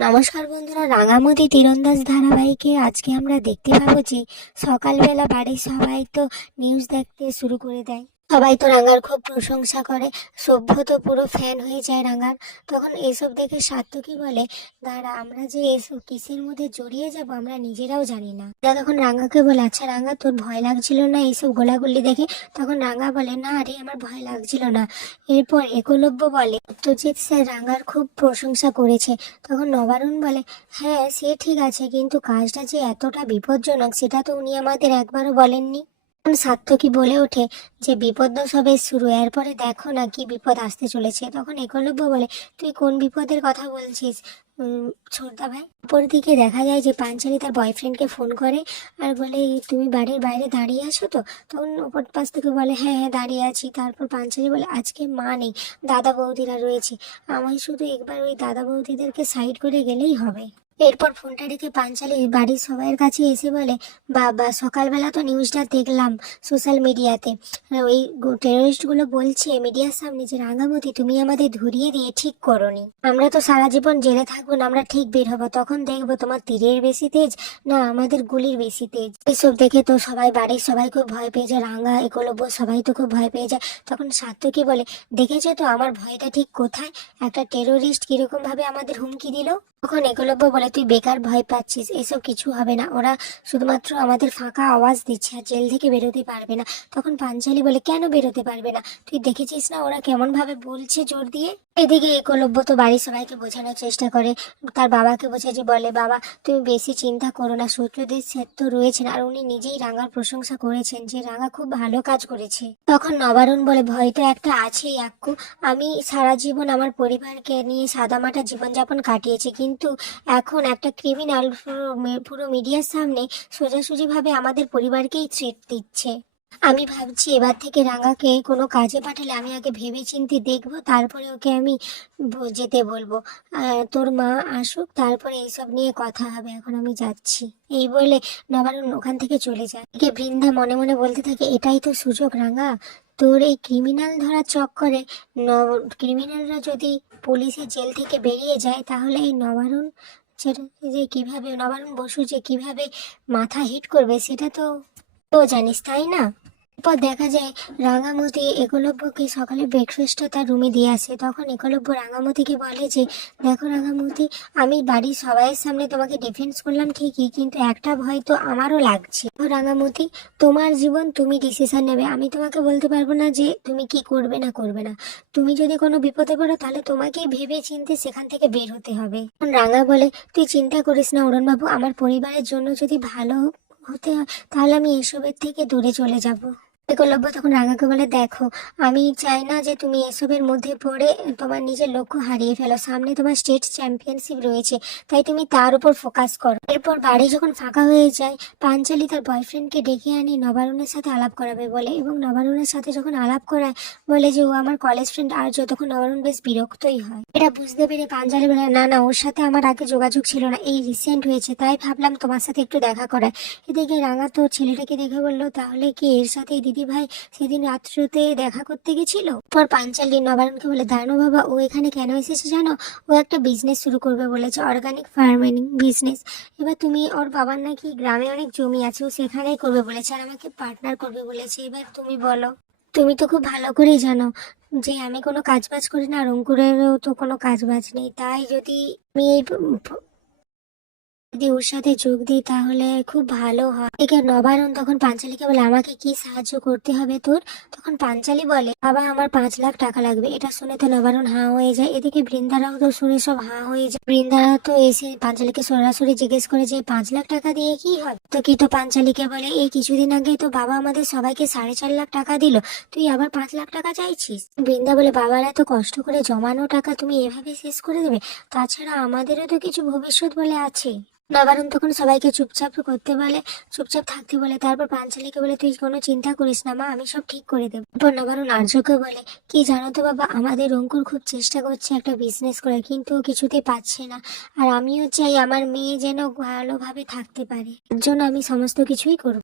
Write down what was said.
নমস্কার বন্ধুরা, রাঙামতি তীরন্দাজ ধারাবাহিকে আজকে আমরা দেখতে পাবো যে সকালবেলা বাড়ির সবাই তো নিউজ দেখতে শুরু করে দেয়। সবাই তো রাঙার খুব প্রশংসা করে। সভ্য তো পুরো ফ্যান হয়ে যায় রাঙার। তখন এসব দেখে সার্থকী বলে, দাঁড়া, আমরা যে এসব কিসের মধ্যে জড়িয়ে যাব আমরা নিজেরাও জানি না। যা তখন রাঙাকে বলে আচ্ছা রাঙা, তোর ভয় লাগছিল না এইসব গোলাগুলি দেখে? তখন রাঙা বলে, না আরে আমার ভয় লাগছিল না। এরপর একলব্য বলে সত্যজিৎ স্যার রাঙার খুব প্রশংসা করেছে। তখন নবারুণ বলে হ্যাঁ সে ঠিক আছে, কিন্তু কাজটা যে এতটা বিপজ্জনক, সেটা তো উনি আমাদের একবারও বলেননি। সার্থকী বলে ওঠে যে, বিপদ সবে শুরু, এরপরে দেখো না কি বিপদ আসতে চলেছে। তখন একলব্য বলে, তুই কোন বিপদের কথা বলছিস? ছোটদা ভাই। উপর দিকে দেখা যায় যে, পাঞ্চালি তার বয়ফ্রেন্ডকে ফোন করে আর বলে, তুমি বাড়ির বাইরে দাঁড়িয়ে আছো তো? তখন ওপর পাশ থেকে বলে হ্যাঁ হ্যাঁ দাঁড়িয়ে আছি। তারপর পাঞ্চালি বলে, আজকে মা নেই, দাদা বৌদিরা রয়েছে। আমায় শুধু একবার ওই দাদা বৌদিদেরকে সাইড করে গেলেই হবে। এরপর ফোনটা রেখে পাঞ্চালি বাড়ির সবাইয়ের কাছে এসে বলে, বাবা, সকালবেলা তো নিউজটা দেখলাম সোশ্যাল মিডিয়াতে। ওই টেরোরিস্টগুলো বলছে মিডিয়ার সামনে যে রাঙামতি তুমি আমাদের ধরিয়ে দিয়ে ঠিক করনি। আমরা তো সারা জীবন জেলে থাকব না, আমরা ঠিক বের হব। তখন দেখব তোমার তীরের বেশি তেজ, না আমাদের গুলির বেশি তেজ। এসব দেখে তো সবাই বাড়ির সবাই খুব ভয় পেয়ে যায়, রাঙা, একলব্য সবাই তো খুব ভয় পেয়ে যায়। তখন সার্থকী বলে, দেখেছ তো আমার ভয়টা ঠিক কোথায়? একটা টেরোরিস্ট কীরকম ভাবে আমাদের হুমকি দিল? তখন একলব্য বলে, তুই বেকার ভয় পাচ্ছিস, এসব কিছু হবে না। ওরা শুধুমাত্র আমাদের ফাঁকা আওয়াজ দিচ্ছে আর জেল থেকে বেরোতে পারবে না। তখন পাঞ্চালি বলে, কেন বেরোতে পারবে না? তুই দেখেছিস না ওরা কেমন ভাবে বলছে জোর দিয়ে? এদিকে একলব্য তো বাড়ির সবাইকে বোঝানোর চেষ্টা করে। তার বাবাকে বোঝায় যে, বলে বাবা, তুমি বেশি চিন্তা করো না। সূর্যদেব স্যার তো রয়েছেন আর উনি নিজেই রাঙার প্রশংসা করেছেন যে, রাঙা খুব ভালো কাজ করেছে। তখন নবারুণ বলে, ভয় তো একটা আছেই আক্কু। আমি সারা জীবন আমার পরিবারকে নিয়ে সাদামাটা জীবনযাপন কাটিয়েছি। কিন্তু এখন একটা ক্রিমিনাল পুরো মিডিয়ার সামনে সোজাসুজিভাবে আমাদের পরিবারকেই থ্রেট দিচ্ছে। আমি ভাবছি এবার থেকে রাঙাকে কোনো কাজে পাঠালে আমি আগে ভেবে চিন্তে দেখব, তারপরে ওকে আমি যেতে বলব। তোর মা আসুক, তারপরে এইসব নিয়ে কথা হবে, এখন আমি যাচ্ছি। এই বলে নবারুণ ওখান থেকে চলে যায়। একে বৃন্দা মনে মনে বলতে থাকে, এটাই তো সুযোগ রাঙা। তোর এই ক্রিমিনাল ধরার চক্করে নব, ক্রিমিনালরা যদি পুলিশের জেল থেকে বেরিয়ে যায়, তাহলে এই নবারুণ যে কীভাবে, নবারুণ বসু যে কীভাবে মাথা হিট করবে, সেটা তো তো জানিস, তাই না? এরপর দেখা যায় রাঙামতি একলব্যকে সকালে ব্রেকফাস্টটা তার রুমে দিয়ে আসে। তখন একলব্য রাঙামতিকে বলে যে, দেখো রাঙামতি, আমি বাড়ির সবাইয়ের সামনে তোমাকে ডিফেন্স করলাম ঠিকই, কিন্তু একটা ভয় তো আমারও লাগছে। রাঙামতি, তোমার জীবন তুমি ডিসিশন নেবে। আমি তোমাকে বলতে পারব না যে, তুমি কি করবে না করবে না। তুমি যদি কোনো বিপদে পড়ো, তাহলে তোমাকেই ভেবে চিনতে সেখান থেকে বের হতে হবে। রাঙা বলে, তুই চিন্তা করিস না অরুণবাবু, আমার পরিবারের জন্য যদি ভালো হতে তাহলে আমি এসবের থেকে দূরে চলে যাব। একলব্য তখন রাঙাকে বলে, দেখো, আমি চাই না যে তুমি এসবের মধ্যে পড়ে তোমার নিজের লক্ষ্য হারিয়ে ফেলো। সামনে তোমার স্টেট চ্যাম্পিয়নশিপ রয়েছে, তাই তুমি তার উপর ফোকাস করো। এরপর বাড়ি যখন ফাঁকা হয়ে যায়, পাঞ্চালি তার বয়ফ্রেন্ডকে ডেকে আনি, নবারুণের সাথে আলাপ করাবে বলে এবং নবারুণের সাথে যখন আলাপ করায়, বলে যে, ও আমার কলেজ ফ্রেন্ড আর যতক্ষণ নবারুণ বেশ বিরক্তই হয়। এটা বুঝতে পেরে পাঞ্চালি বলে, না না, ওর সাথে আমার আগে যোগাযোগ ছিল না, এই রিসেন্ট হয়েছে, তাই ভাবলাম তোমার সাথে একটু দেখা করায়। এদিকে রাঙা তো ছেলেটাকে দেখে বলল, তাহলে কি এর সাথে দিদি ভাই সেদিন রাত্রিতে দেখা করতে গেছিল? পর পাঞ্চালি নবারণকে বলে, দাঁড়ানো বাবা, ও এখানে কেন এসেছে জানো? ও একটা বিজনেস শুরু করবে বলেছে অর্গানিক ফার্মিং বিজনেস এবার তুমি, ওর বাবার নাকি গ্রামে অনেক জমি আছে, ও সেখানেই করবে বলেছে, আর আমাকে পার্টনার করবে বলেছে। এবার তুমি বলো, তুমি তো খুব ভালো করেই জানো যে আমি কোনো কাজ বাজ করি না, আর অঙ্কুরেরও তো কোনো কাজ বাজ নেই। তাই যদি আমি এই যদি ওর সাথে যোগ দিই তাহলে খুব ভালো হয়। এদিকে নবারুণ তখন পাঞ্চালিকে বলে, আমাকে কি সাহায্য করতে হবে তোর? তখন পাঞ্চালি বলে, বাবা, আমার পাঁচ লাখ টাকা লাগবে। এটা শুনে তো নবারুণ হাঁ হয়ে যায়। এদিকে বৃন্দারাও তো শুনে সব হাঁ হয়ে যায়। বৃন্দারা তো এসে পাঞ্চালিকে সরাসরি জিজ্ঞেস করে যে, পাঁচ লাখ টাকা দিয়ে কি হবে তো কি তো পাঞ্চালিকে বলে, এই কিছুদিন আগে তো বাবা আমাদের সবাইকে সাড়ে চার লাখ টাকা দিল। তুই আবার পাঁচ লাখ টাকা চাইছিস? বৃন্দা বলে, বাবার এত কষ্ট করে জমানো টাকা তুমি এভাবে শেষ করে দেবে। তাছাড়া আমাদেরও তো কিছু ভবিষ্যৎ বলে আছে। নবারুণ তখন সবাইকে চুপচাপ করতে বলে, চুপচাপ থাকতে বলে, তারপর পাঞ্চালীকে বলে, তুই কোনো চিন্তা করিস না মা, আমি সব ঠিক করে দেবো। তারপর নবারণ আর্যকে বলে, কি জানো তো বাবা, আমাদের অঙ্কুর খুব চেষ্টা করছে একটা বিজনেস করে কিন্তু ও কিছুতেই পাচ্ছে না। আর আমিও চাই আমার মেয়ে যেন ভালোভাবে থাকতে পারে। এর জন্য আমি সমস্ত কিছুই করব।